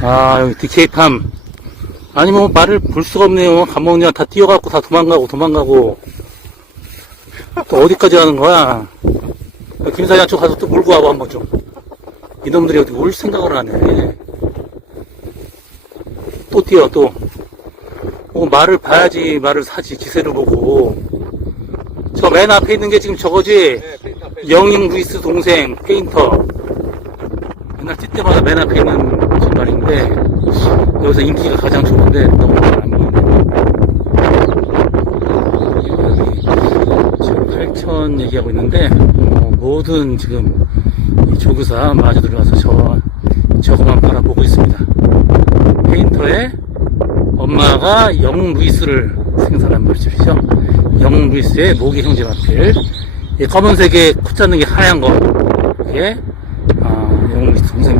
아, 여기 DK팜. 아니, 뭐, 말을 볼 수가 없네요. 감독님 다 뛰어갖고 다 도망가고, 도망가고. 또 어디까지 가는 거야? 김사장 쪽 가서 또 몰고 와봐, 한번 좀. 이놈들이 어디 올 생각을 하네. 또 뛰어, 또. 뭐, 말을 봐야지, 말을 사지, 기세를 보고. 저 맨 앞에 있는 게 지금 저거지? 영잉 루이스 동생, 페인터. 맨날 뛸 때마다 맨 앞에 있는 신발인데, 여기서 인기가 가장 좋은데, 너무 안 보이네. 지금 8천 얘기하고 있는데, 어, 모든 지금 이 조교사 마저 들어가서 저, 저거만 바라보고 있습니다. 페인터의 엄마가 영 루이스를 생산한 물질이죠. 영 루이스의 모기 형제 마필. 이 검은색에 코 잡는 게 하얀 거. 이게, 아, 영 루이스 동생입니다.